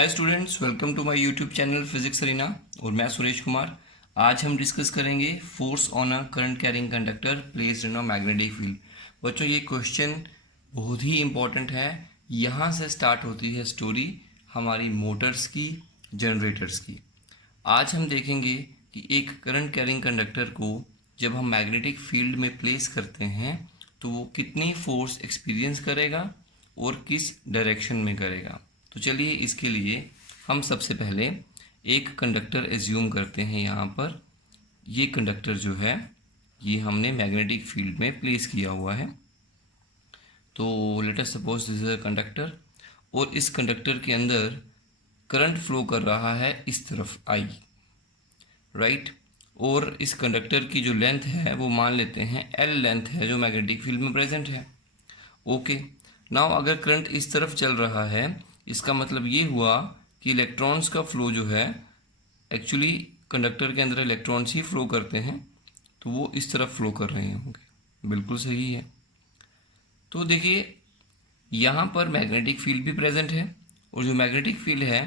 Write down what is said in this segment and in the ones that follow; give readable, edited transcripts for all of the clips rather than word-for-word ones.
Hi students, welcome to my YouTube channel physics arena और मैं सुरेश कुमार। आज हम डिस्कस करेंगे force on a current carrying conductor placed in a magnetic field. बच्चों, ये क्वेश्चन बहुत ही इंपॉर्टेंट है। यहाँ से स्टार्ट होती है स्टोरी हमारी मोटर्स की, जनरेटर्स की। आज हम देखेंगे कि एक करंट कैरिंग कंडक्टर को जब हम मैग्नेटिक फील्ड में प्लेस करते हैं तो वो कितनी फोर्स एक्सपीरियंस करेगा और किस डायरेक्शन में करेगा। तो चलिए इसके लिए हम सबसे पहले एक कंडक्टर एज्यूम करते हैं। यहाँ पर ये कंडक्टर जो है ये हमने मैग्नेटिक फील्ड में प्लेस किया हुआ है। तो let us suppose this is a conductor और इस कंडक्टर के अंदर करंट फ्लो कर रहा है इस तरफ आई, राइट। और इस कंडक्टर की जो लेंथ है वो मान लेते हैं एल लेंथ है जो मैग्नेटिक फील्ड में प्रेजेंट है। ओके, नाउ अगर करंट इस तरफ चल रहा है इसका मतलब ये हुआ कि इलेक्ट्रॉन्स का फ्लो जो है, एक्चुअली कंडक्टर के अंदर इलेक्ट्रॉन्स ही फ्लो करते हैं, तो वो इस तरफ फ्लो कर रहे होंगे। बिल्कुल सही है। तो देखिए यहाँ पर मैग्नेटिक फील्ड भी प्रेजेंट है और जो मैग्नेटिक फील्ड है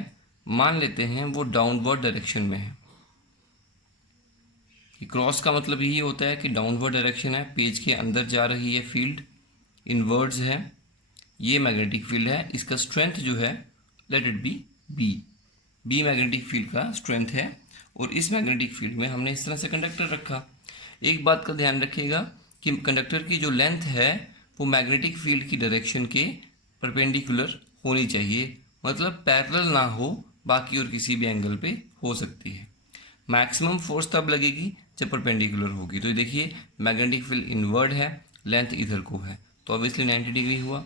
मान लेते हैं वो डाउनवर्ड डायरेक्शन में है। कि क्रॉस का मतलब यही होता है कि डाउनवर्ड डायरेक्शन है, पेज के अंदर जा रही है फील्ड, इनवर्ड्स है। ये मैग्नेटिक फील्ड है, इसका स्ट्रेंथ जो है let it be B. B magnetic field का स्ट्रेंथ है और इस मैग्नेटिक फील्ड में हमने इस तरह से कंडक्टर रखा। एक बात का ध्यान रखिएगा कि कंडक्टर की जो लेंथ है वो मैग्नेटिक फील्ड की डायरेक्शन के परपेंडिकुलर होनी चाहिए, मतलब पैरेलल ना हो, बाकी और किसी भी एंगल पे हो सकती है। मैक्सिमम फोर्स तब लगेगी जब परपेंडिकुलर होगी। तो ये देखिए मैग्नेटिक फील्ड इनवर्ड है, लेंथ इधर को है, तो ऑब्वियसली 90 डिग्री हुआ।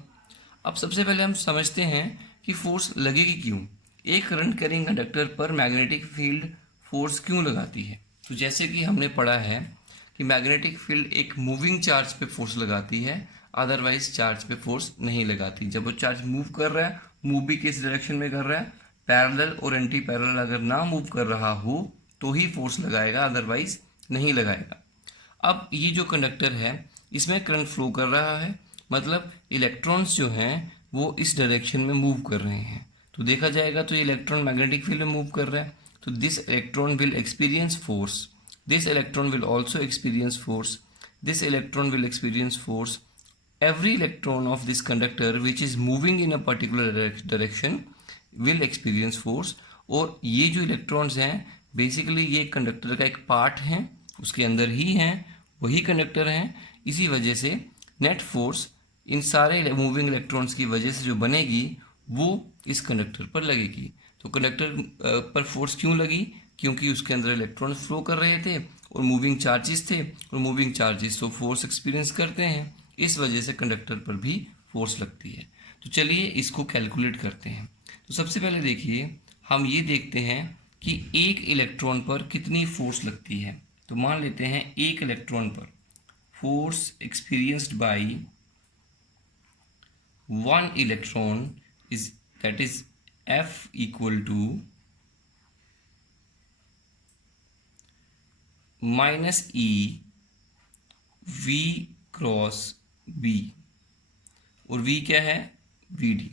अब सबसे पहले हम समझते हैं कि फोर्स लगेगी क्यों। एक करंट कैरिंग कंडक्टर पर मैग्नेटिक फील्ड फोर्स क्यों लगाती है। तो जैसे कि हमने पढ़ा है कि मैग्नेटिक फील्ड एक मूविंग चार्ज पे फोर्स लगाती है, अदरवाइज चार्ज पे फोर्स नहीं लगाती। जब वो चार्ज मूव कर रहा है, मूव भी किस डायरेक्शन में कर रहा है, पैरेलल और एंटी पैरेलल अगर ना मूव कर रहा हो तो ही फोर्स लगाएगा, अदरवाइज नहीं लगाएगा। अब ये जो कंडक्टर है इसमें करंट फ्लो कर रहा है, मतलब इलेक्ट्रॉन्स जो हैं वो इस डायरेक्शन में मूव कर रहे हैं। तो देखा जाएगा तो ये इलेक्ट्रॉन मैग्नेटिक फील्ड में मूव कर रहा है, तो this electron will experience force, this electron will also experience force, this electron will experience force. Every electron of this conductor which is moving in a particular direction will experience force। और ये जो electrons हैं basically ये conductor का एक part हैं, उसके अंदर ही हैं, वही कंडक्टर हैं। इसी वजह से नेट फोर्स इन सारे मूविंग इलेक्ट्रॉन्स की वजह से जो बनेगी वो इस कंडक्टर पर लगेगी। तो कंडक्टर पर फोर्स क्यों लगी, क्योंकि उसके अंदर इलेक्ट्रॉन्स फ्लो कर रहे थे और मूविंग चार्जेस थे, और मूविंग चार्जेस तो फोर्स एक्सपीरियंस करते हैं, इस वजह से कंडक्टर पर भी फोर्स लगती है। तो चलिए इसको कैलकुलेट करते हैं। तो सबसे पहले देखिए हम ये देखते हैं कि एक इलेक्ट्रॉन पर कितनी फोर्स लगती है। तो मान लेते हैं एक इलेक्ट्रॉन पर force experienced by one electron is that is F equal to minus e v cross B, और v क्या है, Vd।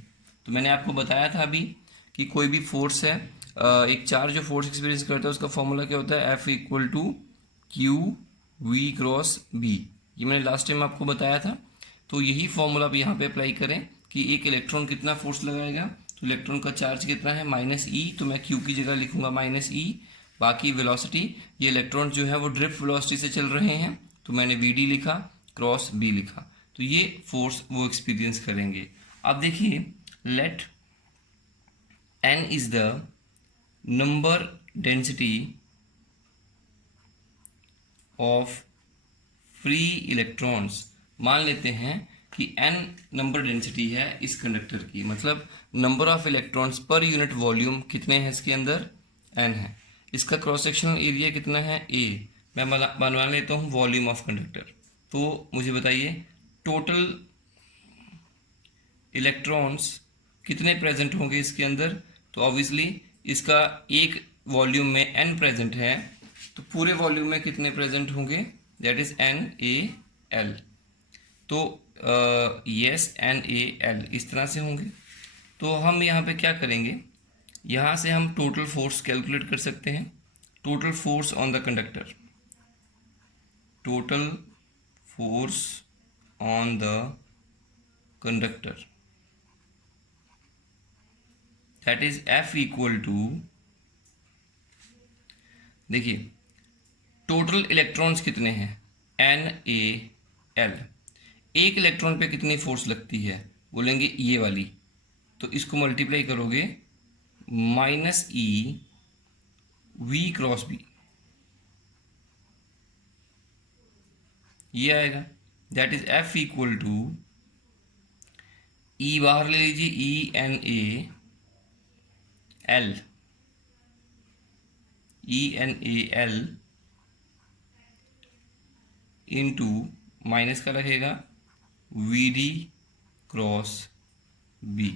तो मैंने आपको बताया था अभी कि कोई भी फोर्स है, एक चार्ज जो फोर्स एक्सपीरियंस करता है उसका फॉर्मूला क्या होता है, F equal to q v cross B. ये मैंने लास्ट टाइम आपको बताया था। तो यही फॉर्मूला आप यहाँ पे अप्लाई करें कि एक इलेक्ट्रॉन कितना फोर्स लगाएगा। तो इलेक्ट्रॉन का चार्ज कितना है, माइनस ई, तो मैं क्यू की जगह लिखूंगा माइनस ई। बाकी वेलोसिटी, ये इलेक्ट्रॉन जो है वो ड्रिफ्ट वेलोसिटी से चल रहे हैं, तो मैंने Vd लिखा, क्रॉस बी लिखा। तो ये फोर्स वो एक्सपीरियंस करेंगे। अब देखिए let n is the number density of free electrons. मान लेते हैं कि n नंबर डेंसिटी है इस कंडक्टर की, मतलब number of electrons per unit volume कितने हैं इसके अंदर, n है। इसका क्रॉस सेक्शनल एरिया कितना है, a। मैं बनवा लेता हूँ वॉल्यूम ऑफ कंडक्टर। तो मुझे बताइए टोटल इलेक्ट्रॉन्स कितने प्रेजेंट होंगे इसके अंदर। तो ऑब्वियसली इसका एक वॉल्यूम में n प्रेजेंट है, तो पूरे वॉल्यूम में कितने प्रेजेंट होंगे, दैट इज NaL। तो यस NaL इस तरह से होंगे। तो हम यहाँ पे क्या करेंगे, यहाँ से हम टोटल फोर्स कैलकुलेट कर सकते हैं। Total force on the conductor, total force on the conductor, that is F equal to, देखिए टोटल इलेक्ट्रॉन्स कितने हैं, NaL। एक इलेक्ट्रॉन पे कितनी फोर्स लगती है, बोलेंगे ये वाली, तो इसको मल्टीप्लाई करोगे -E V क्रॉस B, ये आएगा। That is F equal to, E बाहर ले लीजिए, ENaL इंटू माइनस का रहेगा VD cross B।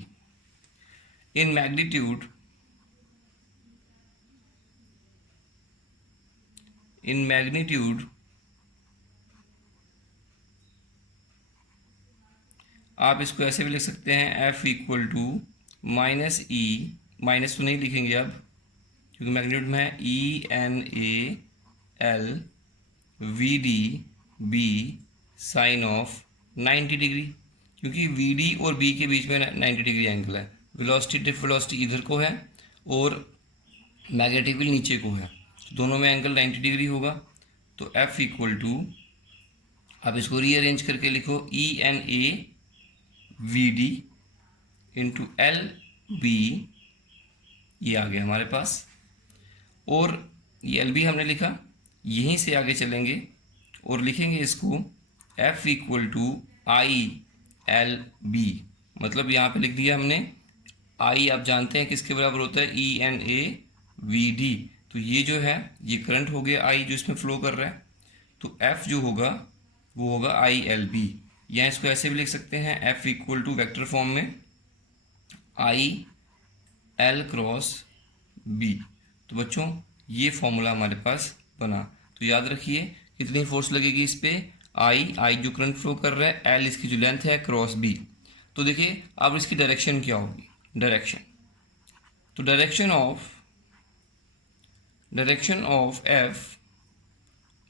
In magnitude, आप इसको ऐसे भी लिख सकते हैं, F equal to -E, minus तो नहीं लिखेंगे अब क्योंकि मैग्नीट्यूड में है, ENaL VD B sine of 90 degree, क्योंकि VD और B के बीच में 90 डिग्री एंगल है। वेलोसिटी डिफ वेलोसिटी इधर को है और मैग्नेटिक फील्ड नीचे को है, तो दोनों में एंगल 90 डिग्री होगा। तो F इक्वल टू, आप इसको रीअरेंज करके लिखो, ENA VD इंटू LB, ये आ गया हमारे पास, और ये LB हमने लिखा। यहीं से आगे चलेंगे और लिखेंगे इसको F इक्वल टू ILB, मतलब यहाँ पे लिख दिया हमने। I आप जानते हैं किसके बराबर होता है, ENA VD, तो ये जो है ये करंट हो गया I जो इसमें फ्लो कर रहा है, तो F जो होगा वो होगा ILB। यहाँ इसको ऐसे भी लिख सकते हैं, F equal to vector form में IL क्रॉस B। तो बच्चों ये फॉर्मूला हमारे पास बना। तो याद रखिए कितनी फोर्स लगेगी इस पे, I जो करंट फ्लो कर रहा है, L इसकी जो लेंथ है, क्रॉस B। तो देखिए अब इसकी डायरेक्शन क्या होगी, डायरेक्शन, तो direction of F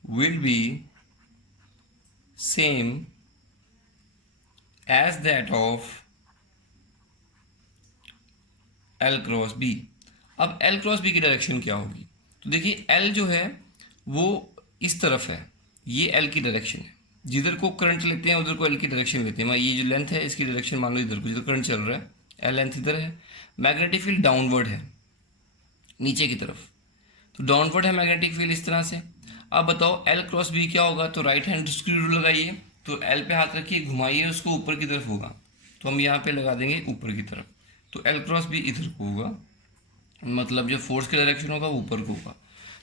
will be same as that of L cross B। अब L क्रॉस B की डायरेक्शन क्या होगी, तो देखिए L जो है वो इस तरफ है, ये L की डायरेक्शन है, जिधर को करंट लेते हैं उधर को L की डायरेक्शन लेते हैं। ये जो लेंथ है इसकी डायरेक्शन मान लो इधर को, जिधर करंट चल रहा है L लेंथ इधर है। मैग्नेटिक फील्ड डाउनवर्ड है, नीचे की तरफ, तो डाउनवर्ड है मैग्नेटिक फील्ड इस तरह से। अब बताओ L क्रॉस B क्या होगा, तो राइट हैंड स्क्रू रूल लगाइए, तो L पे हाथ रखिए, घुमाइए उसको, ऊपर की तरफ होगा, तो हम यहाँ पे लगा देंगे ऊपर की तरफ, तो L क्रॉस B इधर को होगा, मतलब जो फोर्स का डायरेक्शन होगा वो ऊपर को होगा।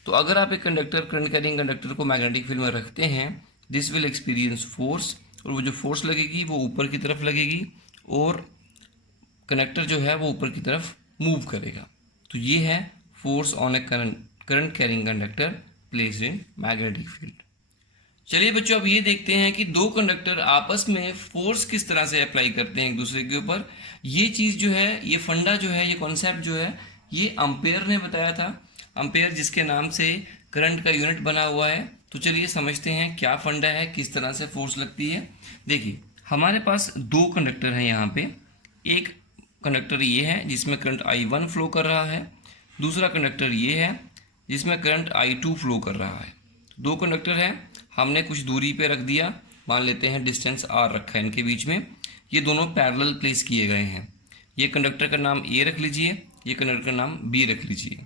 तो अगर आप एक कंडक्टर, करंट कैरिंग कंडक्टर को मैग्नेटिक फील्ड में रखते हैं, दिस विल एक्सपीरियंस फोर्स, और वो जो फोर्स लगेगी वो ऊपर की तरफ लगेगी और कंडक्टर जो है वो ऊपर की तरफ मूव करेगा। तो ये है force on A current carrying conductor placed in magnetic field. चलिए बच्चों अब ये देखते हैं कि दो कंडक्टर आपस में फोर्स किस तरह से अप्लाई करते हैं एक दूसरे के ऊपर। ये चीज़ जो है, ये फंडा जो है, ये कॉन्सेप्ट जो है, ये अम्पेयर ने बताया था। अम्पेयर जिसके नाम से करंट का यूनिट बना हुआ है। तो चलिए समझते हैं क्या फंडा है, किस तरह से फोर्स लगती है। देखिए हमारे पास दो कंडक्टर हैं यहाँ पे। एक कंडक्टर ये है जिसमें करंट I1 फ्लो कर रहा है, दूसरा कंडक्टर ये है जिसमें करंट I2 फ्लो कर रहा है। दो कंडक्टर हैं, हमने कुछ दूरी पे रख दिया, मान लेते हैं डिस्टेंस R रखा है इनके बीच में। ये दोनों पैरेलल प्लेस किए गए हैं। ये कंडक्टर का नाम A रख लीजिए, ये कंडक्टर का नाम B रख लीजिए,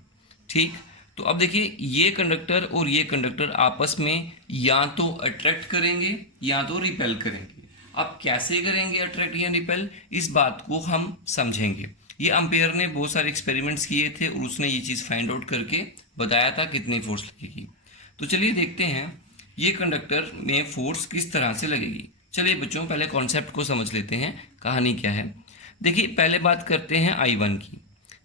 ठीक। तो अब देखिए ये कंडक्टर और ये कंडक्टर आपस में या तो अट्रैक्ट करेंगे या तो रिपेल करेंगे। अब कैसे करेंगे अट्रैक्ट या रिपेल, इस बात को हम समझेंगे। ये अम्पेयर ने बहुत सारे एक्सपेरिमेंट्स किए थे और उसने ये चीज़ फाइंड आउट करके बताया था कितनी फोर्स लगेगी। तो चलिए देखते हैं ये कंडक्टर में फोर्स किस तरह से लगेगी। चलिए बच्चों पहले कॉन्सेप्ट को समझ लेते हैं, कहानी क्या है। देखिए पहले बात करते हैं I1 की।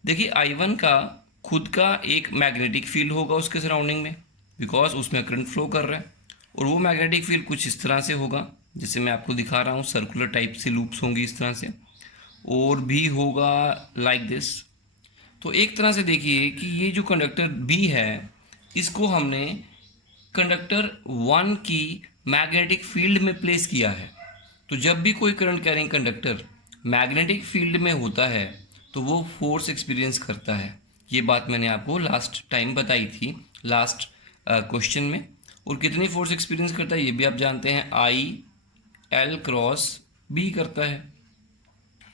देखिए I1 का खुद का एक मैग्नेटिक फील्ड होगा उसके सराउंडिंग में, बिकॉज उसमें करंट फ्लो कर रहा है, और वो मैग्नेटिक फील्ड कुछ इस तरह से होगा, जैसे मैं आपको दिखा रहा हूँ, सर्कुलर टाइप से लूप्स होंगी इस तरह से, और भी होगा लाइक दिस। तो एक तरह से देखिए कि ये जो कंडक्टर बी है इसको हमने कंडक्टर 1 की मैग्नेटिक फील्ड में प्लेस किया है। तो जब भी कोई current carrying conductor magnetic field में होता है तो वो फोर्स एक्सपीरियंस करता है। ये बात मैंने आपको लास्ट टाइम बताई थी, लास्ट क्वेश्चन में। और कितनी फोर्स एक्सपीरियंस करता है ये भी आप जानते हैं, आई एल क्रॉस बी करता है।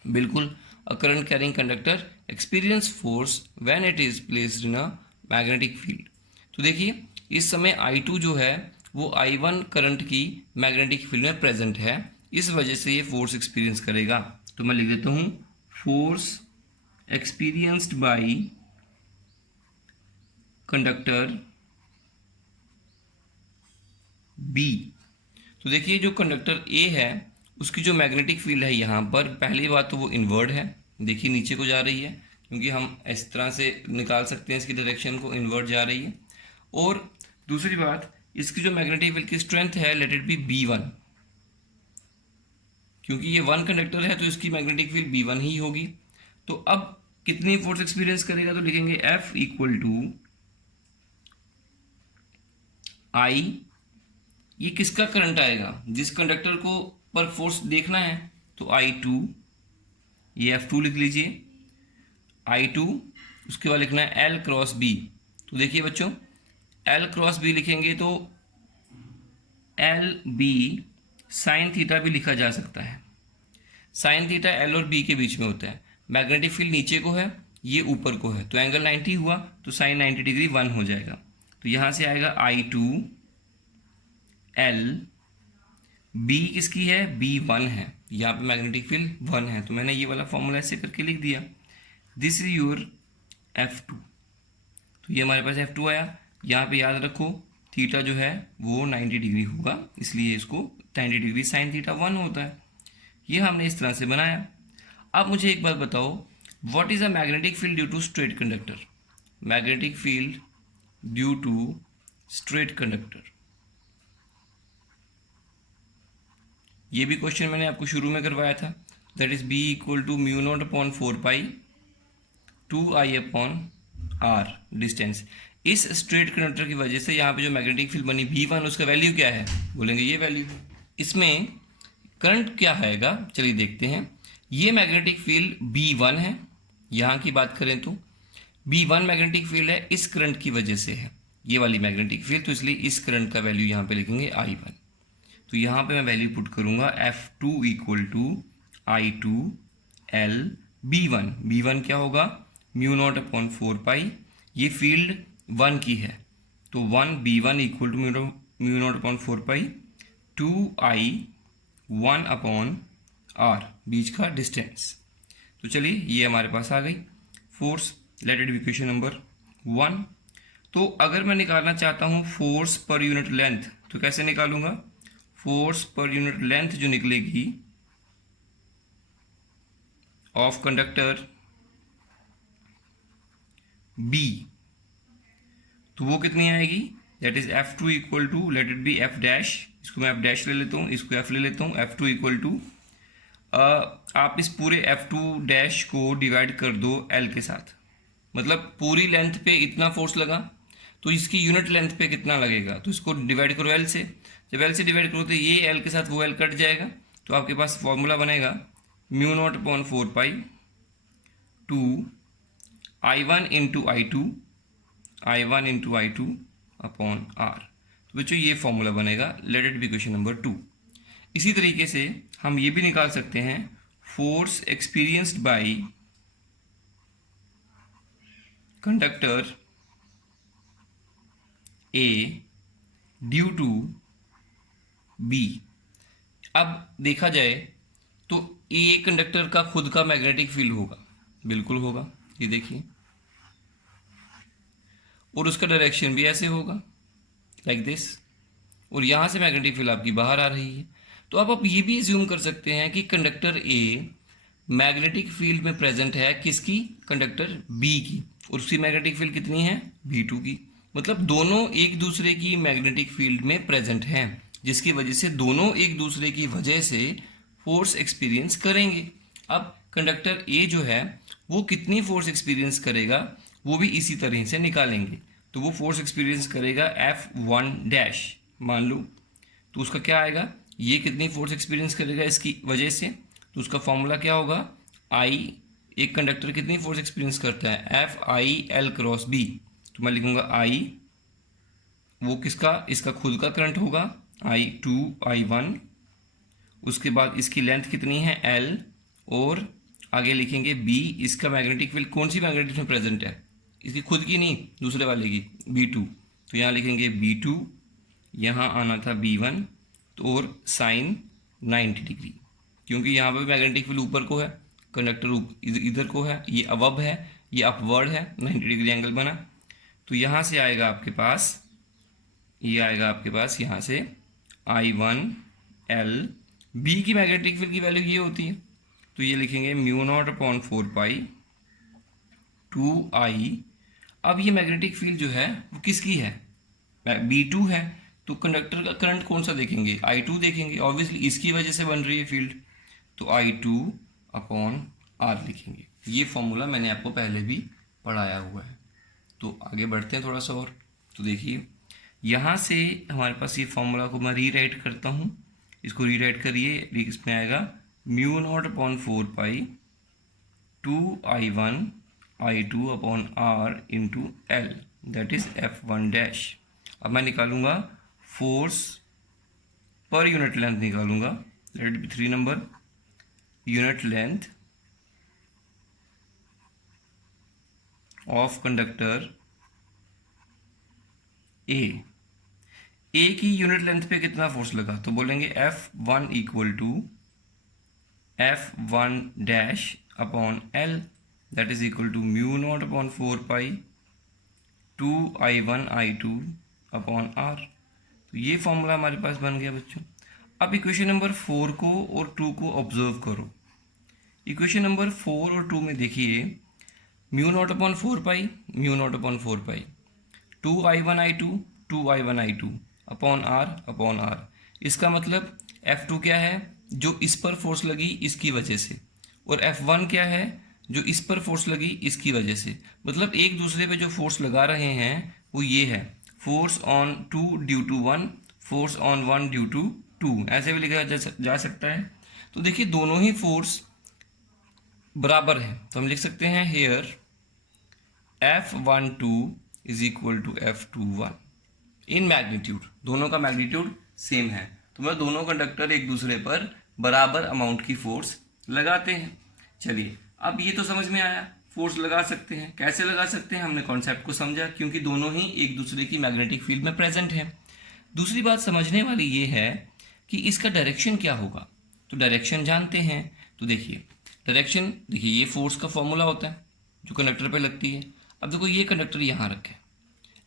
बिल्कुल, अ current carrying conductor experience force when it is placed in a magnetic field. तो देखिए इस समय I2 जो है वो I1 करंट की मैग्नेटिक फील्ड में प्रेजेंट है, इस वजह से ये फोर्स एक्सपीरियंस करेगा। तो मैं लिख देता हूँ force experienced by conductor B। तो देखिए जो कंडक्टर A है उसकी जो मैग्नेटिक फील्ड है यहाँ पर, पहली बात तो वो इनवर्ड है, देखिए नीचे को जा रही है, क्योंकि हम इस तरह से निकाल सकते हैं इसकी डायरेक्शन को, इनवर्ड जा रही है। और दूसरी बात, इसकी जो मैग्नेटिक फील्ड की स्ट्रेंथ है लेट इट बी B1, क्योंकि ये 1 कंडक्टर है तो इसकी मैग्नेटिक फील्ड B1 ही होगी। तो अब कितनी फोर्स एक्सपीरियंस करेगा, तो लिखेंगे F इक्वल टू I, ये किसका करंट आएगा, जिस कंडक्टर को पर फोर्स देखना है, तो I2, ये F2 लिख लीजिए, I2, उसके बाद लिखना है L क्रॉस B। तो देखिए बच्चों L क्रॉस B लिखेंगे तो LB साइन थीटा भी लिखा जा सकता है। साइन थीटा L और B के बीच में होता है, मैग्नेटिक फील्ड नीचे को है, ये ऊपर को है, तो एंगल 90 हुआ तो साइन 90 डिग्री 1 हो जाएगा। तो यहाँ से आएगा I2 L, B किसकी है, B1 है, यहाँ पे मैग्नेटिक फील्ड 1 है, तो मैंने ये वाला फॉर्मूला ऐसे करके लिख दिया। This is your F2। तो ये हमारे पास F2 आया। यहाँ पे याद रखो थीटा जो है वो 90 डिग्री होगा, इसलिए इसको 90 डिग्री साइन थीटा 1 होता है। ये हमने इस तरह से बनाया। अब मुझे एक बात बताओ, what is a magnetic field due to straight conductor. Magnetic field due to straight conductor, ये भी क्वेश्चन मैंने आपको शुरू में करवाया था, that is B equal to mu naught upon 4 pi 2I upon R distance. इस स्ट्रेट कंडक्टर की वजह से यहाँ पे जो मैग्नेटिक फील्ड बनी B1, उसका वैल्यू क्या है, बोलेंगे ये वैल्यू। इसमें करंट क्या आएगा, चलिए देखते हैं। ये मैग्नेटिक फील्ड B1 है, यहाँ की बात करें तो B1 मैग्नेटिक फील्ड है, इस करंट की वजह से है ये वाली मैग्नेटिक फील्ड, तो इसलिए इस करंट का वैल्यू यहाँ पे लिखेंगे I1। तो यहाँ पे मैं वैल्यू पुट करूँगा F2 equal to I2 L B1। B1 क्या होगा, म्यू नॉट अपॉन 4 पाई, ये फील्ड 1 की है तो 1 B1 equal to mu naught upon 4 pi 2I 1 upon R, बीच का डिस्टेंस। तो चलिए ये हमारे पास आ गई force, let it be equation number 1। तो अगर मैं निकालना चाहता हूँ फोर्स पर यूनिट लेंथ, तो कैसे निकालूंगा, फोर्स पर यूनिट लेंथ जो निकलेगी ऑफ कंडक्टर B, तो वो कितनी आएगी, that is F2 equal to, let it be F dash, इसको मैं F डैश ले लेता हूँ, इसको F ले लेता हूँ, F2 इक्वल टू, आप इस पूरे F2 डैश को डिवाइड कर दो L के साथ, मतलब पूरी लेंथ पे इतना फोर्स लगा तो इसकी यूनिट लेंथ पे कितना लगेगा, तो इसको डिवाइड करो L से। जब L से डिवाइड करो तो ये L के साथ वो L कट जाएगा, तो आपके पास फॉर्मूला बनेगा म्यू नॉट अपॉन 4 पाई 2 I1 into I2 upon R। तो बच्चों ये फॉर्मूला बनेगा, late it B question number 2। इसी तरीके से हम ये भी निकाल सकते हैं force experienced by conductor A due to B। अब देखा जाए तो A कंडक्टर का खुद का मैग्नेटिक फील्ड होगा, बिल्कुल होगा, ये देखिए, और उसका डायरेक्शन भी ऐसे होगा लाइक दिस, और यहाँ से मैग्नेटिक फील्ड आपकी बाहर आ रही है। तो अब आप ये भी एज्यूम कर सकते हैं कि कंडक्टर A मैग्नेटिक फील्ड में प्रेजेंट है किसकी, कंडक्टर B की, और उसकी मैग्नेटिक फील्ड कितनी है, B2 की। मतलब दोनों एक दूसरे की मैग्नेटिक फील्ड में प्रेजेंट हैं, जिसकी वजह से दोनों एक दूसरे की वजह से फोर्स एक्सपीरियंस करेंगे। अब कंडक्टर A जो है वो कितनी फोर्स एक्सपीरियंस करेगा वो भी इसी तरह से निकालेंगे। तो वो फोर्स एक्सपीरियंस करेगा F1 डैश मान लो, तो उसका क्या आएगा, ये कितनी फोर्स एक्सपीरियंस करेगा इसकी वजह से, तो उसका फॉर्मूला क्या होगा, आई, एक कंडक्टर कितनी फोर्स एक्सपीरियंस करता है, FIL क्रॉस बी। तो मैं लिखूंगा आई, वो किसका, इसका खुद का करंट होगा I2 I1, उसके बाद इसकी लेंथ कितनी है L, और आगे लिखेंगे B, इसका मैग्नेटिक फील्ड कौन सी मैग्नेटिक में प्रेजेंट है, इसकी खुद की नहीं दूसरे वाले की, B2, तो यहाँ लिखेंगे B2, यहाँ आना था B1, तो और साइन 90 डिग्री, क्योंकि यहाँ पर मैग्नेटिक फील्ड ऊपर को है, कंडक्टर इधर को है, ये अबव है, ये अपवर्ड है, 90 डिग्री एंगल बना। तो यहाँ से आएगा आपके पास, ये आएगा आपके पास यहाँ से I1L, बी की मैग्नेटिक फील्ड की वैल्यू ये होती है, तो ये लिखेंगे μ0/4 2I। अब ये मैग्नेटिक फील्ड जो है वो किसकी है, B2 है, तो कंडक्टर का करंट कौन सा देखेंगे, I2 देखेंगे, ऑब्वियसली इसकी वजह से बन रही है फील्ड, तो I2/R लिखेंगे। ये फॉर्मूला मैंने आपको पहले भी पढ़ाया हुआ है। तो आगे बढ़ते हैं थोड़ा सा और, तो देखिए यहाँ से हमारे पास ये फॉर्मूला को मैं रीराइट करता हूँ, इसको रीराइट करिए, इसमें आएगा μ0/4 2I1 I2/R into L, that is F1 dash. अब मैं निकालूंगा फोर्स पर यूनिट लेंथ, निकालूंगा, late it B 3 number, unit length of conductor A की यूनिट लेंथ पे कितना फोर्स लगा, तो बोलेंगे F1 equal to F1 dash upon L, that is equal to μ0/4 2I1 I2/R। तो ये फॉर्मूला हमारे पास बन गया बच्चों। अब इक्वेशन नंबर 4 को और 2 को ऑब्जर्व करो। इक्वेशन नंबर 4 और 2 में देखिए μ0/4 2I1 I2 2I1 I2 upon R, इसका मतलब F2 क्या है, जो इस पर फोर्स लगी इसकी वजह से, और F1 क्या है, जो इस पर फोर्स लगी इसकी वजह से। मतलब एक दूसरे पे जो फोर्स लगा रहे हैं वो ये है, force on 2 due to 1, force on 1 due to 2, ऐसे भी लिखा जा सकता है। तो देखिए दोनों ही फोर्स बराबर है, तो हम लिख सकते हैं here F12 is equal to F21 in magnitude, दोनों का मैग्नीट्यूड सेम है, तो मैं दोनों कंडक्टर एक दूसरे पर बराबर अमाउंट की फोर्स लगाते हैं। चलिए अब ये तो समझ में आया, फोर्स लगा सकते हैं, कैसे लगा सकते हैं, हमने कॉन्सेप्ट को समझा, क्योंकि दोनों ही एक दूसरे की मैग्नेटिक फील्ड में प्रेजेंट है। दूसरी बात समझने वाली ये है कि इसका डायरेक्शन क्या होगा, तो डायरेक्शन जानते हैं। तो देखिए डायरेक्शन, देखिए ये फोर्स का फॉर्मूला होता है जो कंडक्टर पे लगती है। अब देखो ये कंडक्टर यहाँ रखे,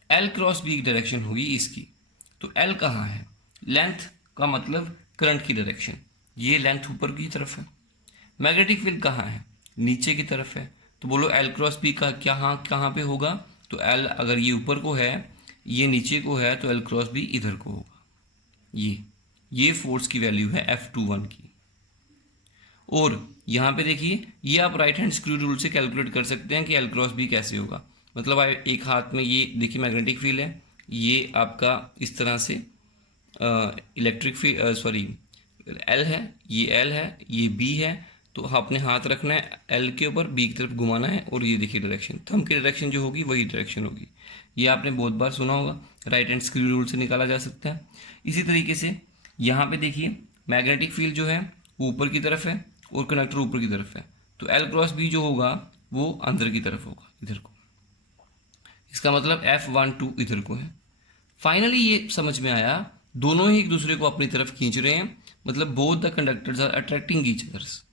L क्रॉस बी की डायरेक्शन होगी इसकी, तो L कहाँ है, लेंथ का मतलब करंट की डायरेक्शन, ये लेंथ ऊपर की तरफ है। मैग्नेटिक फील्ड कहाँ है, नीचे की तरफ है, तो बोलो L क्रॉस बी का कहाँ पे होगा, तो L अगर ये ऊपर को है ये नीचे को है तो L क्रॉस बी इधर को होगा। ये फोर्स की वैल्यू है F21 की। और यहाँ पे देखिए ये आप राइट हैंड स्क्रू रूल से कैलकुलेट कर सकते हैं कि L क्रॉस बी कैसे होगा। मतलब एक हाथ में ये देखिए मैग्नेटिक फील्ड है, ये आपका इस तरह से इलेक्ट्रिक फील्ड सॉरी L है, ये L है, ये B है, तो आपने हाथ रखना है L के ऊपर, B की तरफ घुमाना है, और ये देखिए डायरेक्शन, थंब की डायरेक्शन जो होगी वही डायरेक्शन होगी। ये आपने बहुत बार सुना होगा, राइट हैंड स्क्रू रूल से निकाला जा सकता है। इसी तरीके से यहाँ पे देखिए मैग्नेटिक फील्ड जो है वो ऊपर की तरफ है और कंडक्टर ऊपर की तरफ है, तो L क्रॉस बी जो होगा वो अंदर की तरफ होगा, इधर को। इसका मतलब F12 इधर को है। फाइनली ये समझ में आया, दोनों ही एक दूसरे को अपनी तरफ खींच रहे हैं, मतलब both the conductors are attracting each others.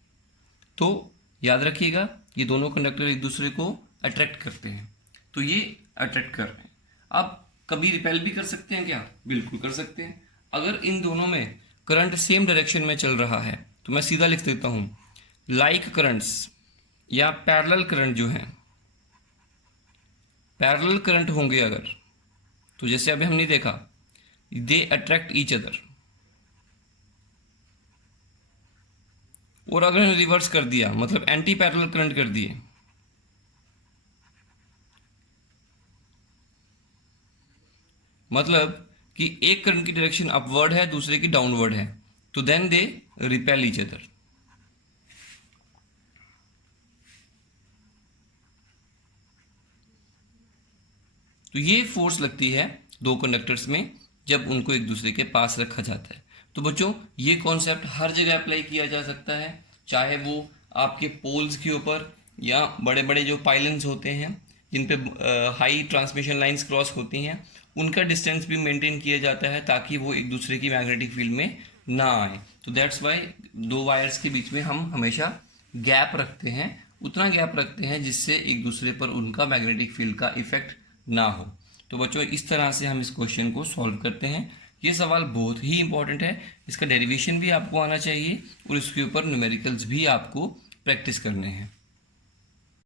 तो याद रखिएगा ये दोनों कंडक्टर एक दूसरे को अट्रैक्ट करते हैं, तो ये अट्रैक्ट कर रहे हैं। अब कभी रिपेल भी कर सकते हैं क्या, बिल्कुल कर सकते हैं। अगर इन दोनों में करंट सेम डायरेक्शन में चल रहा है तो मैं सीधा लिख देता हूँ लाइक करंट्स या पैरेलल करंट जो हैं, पैरेलल करंट होंगे अगर, तो जैसे अभी हमने देखा दे अट्रैक्ट ईच अदर, और अगर रिवर्स कर दिया मतलब एंटी पैरेलल करंट कर दिए मतलब कि एक करंट की डायरेक्शन अपवर्ड है, दूसरे की डाउनवर्ड है, तो then they repel each other. तो ये फोर्स लगती है दो कंडक्टर्स में जब उनको एक दूसरे के पास रखा जाता है। तो बच्चों ये कॉन्सेप्ट हर जगह अप्लाई किया जा सकता है, चाहे वो आपके पोल्स के ऊपर या बड़े बड़े जो पाइलन्स होते हैं जिन पे हाई ट्रांसमिशन लाइंस क्रॉस होती हैं, उनका डिस्टेंस भी मेंटेन किया जाता है ताकि वो एक दूसरे की मैग्नेटिक फील्ड में ना आए। तो दैट्स वाई दो वायर्स के बीच में हम हमेशा गैप रखते हैं, उतना गैप रखते हैं जिससे एक दूसरे पर उनका मैग्नेटिक फील्ड का इफेक्ट ना हो। तो बच्चों इस तरह से हम इस क्वेश्चन को सॉल्व करते हैं। ये सवाल बहुत ही इंपॉर्टेंट है, इसका डेरिवेशन भी आपको आना चाहिए और इसके ऊपर न्यूमेरिकल्स भी आपको प्रैक्टिस करने हैं।